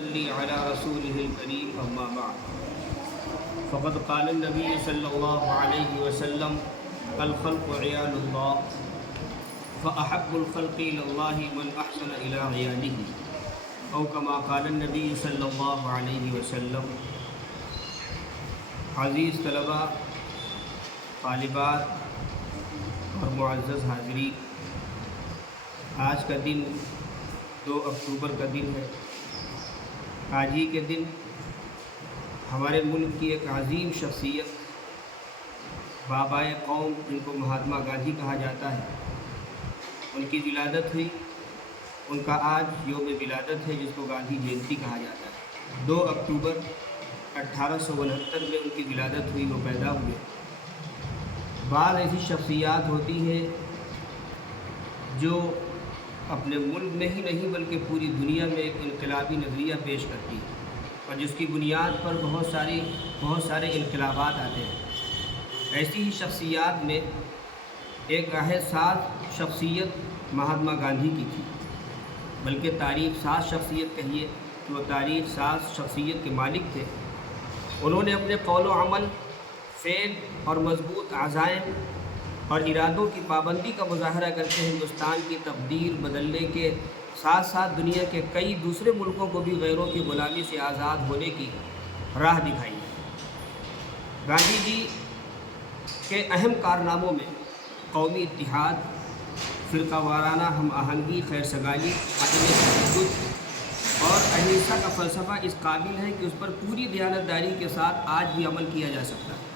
صلی علی رسوله الکریم اما بعد فقد قال النبی صلی اللہ علیہ وسلم الخلق عیال اللہ فاحب الخلق الی اللہ من احسن الی عیاله او کما قال النبی صلی اللہ علیہ وسلم۔ عزیز طلباء، طالبات اور معزز حاضرین، آج کا دن 2 اکتوبر کا دن ہے۔ آج ہی کے دن ہمارے ملک کی ایک عظیم شخصیت، بابائے قوم، جن کو مہاتما گاندھی کہا جاتا ہے، ان کی ولادت ہوئی۔ ان کا آج یوم ولادت ہے، جس کو گاندھی جینتی کہا جاتا ہے۔ 2 اکتوبر 1869 میں ان کی ولادت ہوئی، وہ پیدا ہوئے۔ بعض ایسی شخصیات ہوتی ہیں جو اپنے ملک میں ہی نہیں بلکہ پوری دنیا میں ایک انقلابی نظریہ پیش کرتی ہے، اور جس کی بنیاد پر بہت سارے انقلابات آتے ہیں۔ ایسی ہی شخصیات میں ایک عہد ساز شخصیت مہاتما گاندھی کی تھی، بلکہ تاریخ ساز شخصیت کہیے کہ وہ تاریخ ساز شخصیت کے مالک تھے۔ انہوں نے اپنے قول و عمل، فعل اور مضبوط عزائم اور ارادوں کی پابندی کا مظاہرہ کرتے ہندوستان کی تقدیر بدلنے کے ساتھ ساتھ دنیا کے کئی دوسرے ملکوں کو بھی غیروں کی غلامی سے آزاد ہونے کی راہ دکھائی۔ گاندھی جی کے اہم کارناموں میں قومی اتحاد، فرقہ وارانہ ہم آہنگی، خیر سگالی، عدم تشدد اور اہنسا کا فلسفہ اس قابل ہے کہ اس پر پوری دیانتداری کے ساتھ آج بھی عمل کیا جا سکتا ہے۔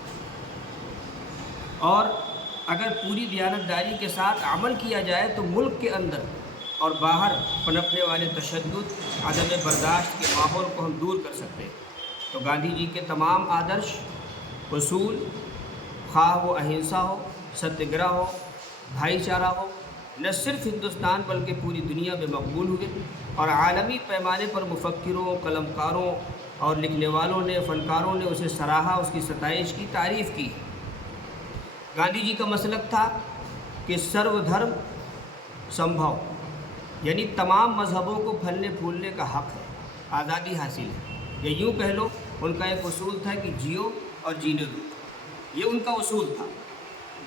اور اگر پوری دیانتداری کے ساتھ عمل کیا جائے تو ملک کے اندر اور باہر پنپنے والے تشدد، عدم برداشت کے ماحول کو ہم دور کر سکتے ہیں۔ تو گاندھی جی کے تمام آدرش، اصول، خواہ وہ اہنسا ہو، ستیہ گرہ ہو، بھائی چارہ ہو، نہ صرف ہندوستان بلکہ پوری دنیا میں مقبول ہوئے، اور عالمی پیمانے پر مفکروں، قلمکاروں اور لکھنے والوں نے، فنکاروں نے اسے سراہا، اس کی ستائش کی، تعریف کی۔ گاندھی جی کا مسلک تھا کہ سرو دھرم سمبھو، یعنی تمام مذہبوں کو پھلنے پھولنے کا حق ہے، آزادی حاصل ہے۔ یا یوں کہہ لو، ان کا ایک اصول تھا کہ جیو اور جینے دو، یہ ان کا اصول تھا،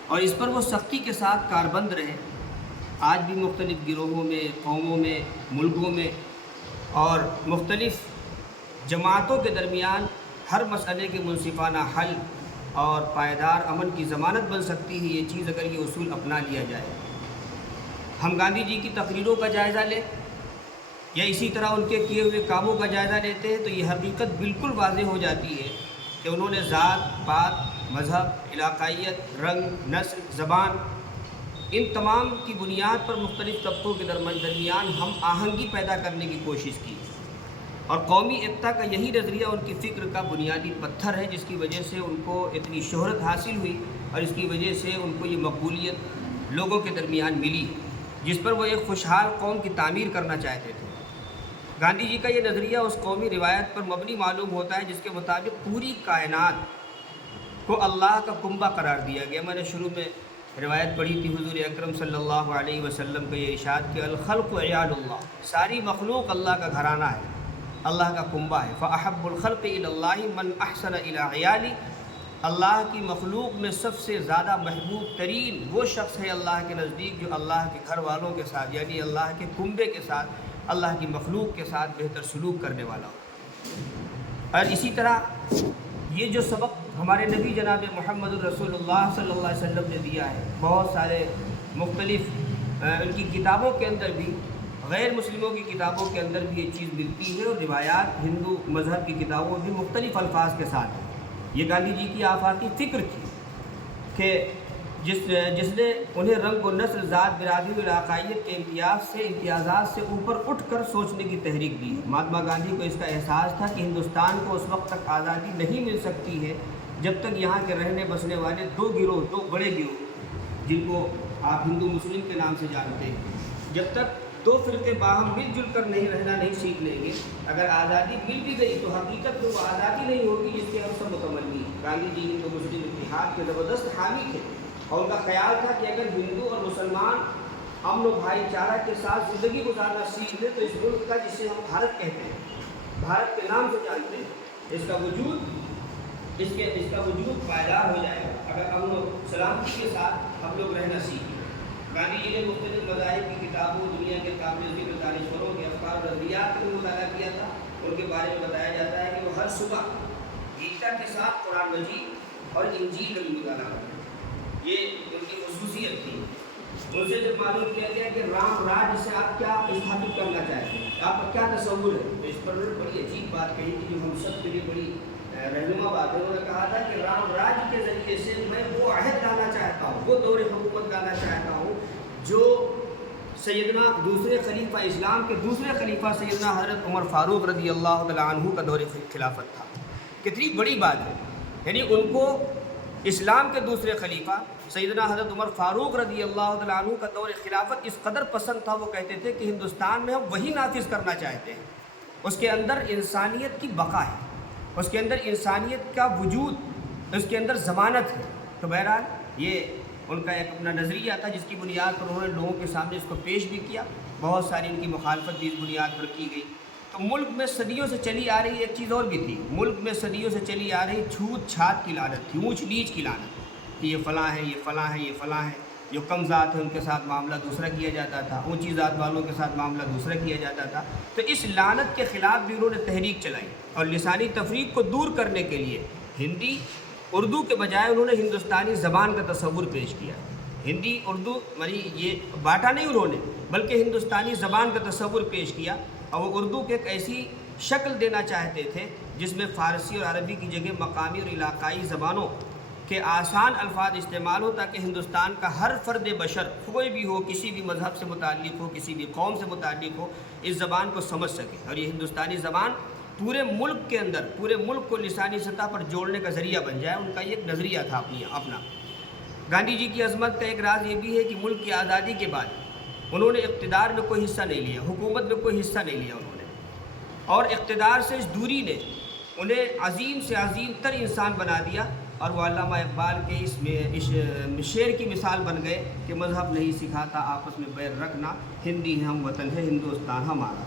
اور اس پر وہ سختی کے ساتھ کاربند رہے۔ آج بھی مختلف گروہوں میں، قوموں میں، ملکوں میں اور مختلف جماعتوں کے درمیان ہر مسئلے کے منصفانہ حل اور پائیدار امن کی ضمانت بن سکتی ہے یہ چیز، اگر یہ اصول اپنا لیا جائے۔ ہم گاندھی جی کی تقریروں کا جائزہ لیں یا اسی طرح ان کے کیے ہوئے کاموں کا جائزہ لیتے ہیں تو یہ حقیقت بالکل واضح ہو جاتی ہے کہ انہوں نے ذات، پات، مذہب، علاقائیت، رنگ، نسل، زبان، ان تمام کی بنیاد پر مختلف طبقوں کے درمیان ہم آہنگی پیدا کرنے کی کوشش کی، اور قومی ایکتا کا یہی نظریہ ان کی فکر کا بنیادی پتھر ہے، جس کی وجہ سے ان کو اتنی شہرت حاصل ہوئی اور اس کی وجہ سے ان کو یہ مقبولیت لوگوں کے درمیان ملی، جس پر وہ ایک خوشحال قوم کی تعمیر کرنا چاہتے تھے۔ گاندھی جی کا یہ نظریہ اس قومی روایت پر مبنی معلوم ہوتا ہے جس کے مطابق پوری کائنات کو اللہ کا کنبہ قرار دیا گیا۔ میں نے شروع میں روایت پڑھی تھی حضور اکرم صلی اللہ علیہ وسلم کا یہ ارشاد کہ الخلق عیال اللہ، ساری مخلوق اللہ کا گھرانہ ہے، اللہ کا کنبہ ہے۔ فاحب الخلق الی اللہ من احسن الی عیالی، اللہ کی مخلوق میں سب سے زیادہ محبوب ترین وہ شخص ہے اللہ کے نزدیک جو اللہ کے گھر والوں کے ساتھ، یعنی اللہ کے کنبے کے ساتھ، اللہ کی مخلوق کے ساتھ بہتر سلوک کرنے والا ہو۔ اور اسی طرح یہ جو سبق ہمارے نبی جناب محمد الرسول اللہ صلی اللہ علیہ وسلم نے دیا ہے، بہت سارے مختلف ان کی کتابوں کے اندر بھی، غیر مسلموں کی کتابوں کے اندر بھی یہ چیز ملتی ہے، اور روایات ہندو مذہب کی کتابوں بھی مختلف الفاظ کے ساتھ ہیں۔ یہ گاندھی جی کی آفاقی فکر تھی کہ جس نے انہیں رنگ و نسل، ذات، برادری و علاقائیت کے امتیازات سے اوپر اٹھ کر سوچنے کی تحریک دی۔ مہاتما گاندھی کو اس کا احساس تھا کہ ہندوستان کو اس وقت تک آزادی نہیں مل سکتی ہے جب تک یہاں کے رہنے بسنے والے دو بڑے گروہ، جن کو آپ ہندو مسلم کے نام سے جانتے ہیں، جب تک 2 فرقے باہم مل جل کر رہنا نہیں سیکھ لیں گے، اگر آزادی مل بھی گئی تو حقیقت میں وہ آزادی نہیں ہوگی جس کے ہم سب متمنی ہیں۔ گاندھی جی ہندو مسلم اتحاد کے زبردست حامی تھے، اور ان کا خیال تھا کہ اگر ہندو اور مسلمان امن و بھائی چارہ کے ساتھ زندگی گزارنا سیکھ لیں تو اس ملک کا، جسے ہم بھارت کہتے ہیں، بھارت کے نام سے جانتے ہیں، اس کا وجود پائیدار ہو جائے گا اگر امن و سلامتی کے ساتھ ہم لوگ رہنا سیکھیں۔ گاندھی جی نے مختلف مذاہب کی کتابوں، دنیا کے قابل ذکر دانشوروں کے افکار و نظریات کا مطالعہ کیا تھا۔ ان کے بارے میں بتایا جاتا ہے کہ وہ ہر صبح گیتا کے ساتھ قرآن مجید اور انجیل کا بھی مطالعہ کرتے ہیں، یہ ان کی خصوصیت تھی۔ ان سے جب معلوم کیا گیا کہ رام راج سے آپ کیا استھاپت کرنا چاہتے ہیں، آپ کا کیا تصور ہے، تو اس پر انہوں نے بڑی عجیب بات کہی کہ جو ہم سب کے لیے بڑی رہنما بات ہے۔ انہوں نے کہا تھا کہ رام راج کے ذریعے سے میں وہ عہد لانا چاہتا ہوں، وہ دور حکومت لانا چاہتا ہوں جو سیدنا دوسرے خلیفہ اسلام کے دوسرے خلیفہ سیدنا حضرت عمر فاروق رضی اللہ تعالیٰ عنہ کا دور خلافت تھا۔ کتنی بڑی بات ہے، یعنی ان کو اسلام کے دوسرے خلیفہ سیدنا حضرت عمر فاروق رضی اللہ تعالیٰ عنہ کا دور خلافت اس قدر پسند تھا، وہ کہتے تھے کہ ہندوستان میں ہم وہی نافذ کرنا چاہتے ہیں، اس کے اندر انسانیت کی بقا ہے، اس کے اندر انسانیت کا وجود، اس کے اندر ضمانت ہے۔ تو بہرحال یہ ان کا ایک اپنا نظریہ تھا جس کی بنیاد پر انہوں نے لوگوں کے سامنے اس کو پیش بھی کیا۔ بہت ساری ان کی مخالفت بھی اس بنیاد پر کی گئی۔ تو ملک میں صدیوں سے چلی آ رہی ایک چیز اور بھی تھی، ملک میں صدیوں سے چلی آ رہی چھوت چھات کی لعنت تھی، اونچ نیچ کی لعنت، کہ یہ فلاں ہے، یہ فلاں ہے، یہ فلاں ہے۔ جو کم ذات ہے ان کے ساتھ معاملہ دوسرا کیا جاتا تھا، اونچی ذات والوں کے ساتھ معاملہ دوسرا کیا جاتا تھا۔ تو اس لعنت کے خلاف بھی انہوں نے تحریک چلائی اور لسانی تفریق کو دور کرنے کے لیے ہندی اردو کے بجائے انہوں نے ہندوستانی زبان کا تصور پیش کیا۔ ہندی اردو یہ بانٹا نہیں انہوں نے، بلکہ ہندوستانی زبان کا تصور پیش کیا، اور وہ اردو کو ایک ایسی شکل دینا چاہتے تھے جس میں فارسی اور عربی کی جگہ مقامی اور علاقائی زبانوں کے آسان الفاظ استعمال ہو، تاکہ ہندوستان کا ہر فرد بشر کوئی بھی ہو، کسی بھی مذہب سے متعلق ہو، کسی بھی قوم سے متعلق ہو، اس زبان کو سمجھ سکے، اور یہ ہندوستانی زبان پورے ملک کے اندر پورے ملک کو لسانی سطح پر جوڑنے کا ذریعہ بن جائے۔ ان کا یہ ایک نظریہ تھا اپنا۔ گاندھی جی کی عظمت کا ایک راز یہ بھی ہے کہ ملک کی آزادی کے بعد انہوں نے اقتدار میں کوئی حصہ نہیں لیا، حکومت میں کوئی حصہ نہیں لیا انہوں نے، اور اقتدار سے اس دوری نے انہیں عظیم سے عظیم تر انسان بنا دیا، اور وہ علامہ اقبال کے اس شعر کی مثال بن گئے کہ مذہب نہیں سکھاتا آپس میں بیر رکھنا، ہندی ہے ہم وطن ہے ہندوستان ہمارا۔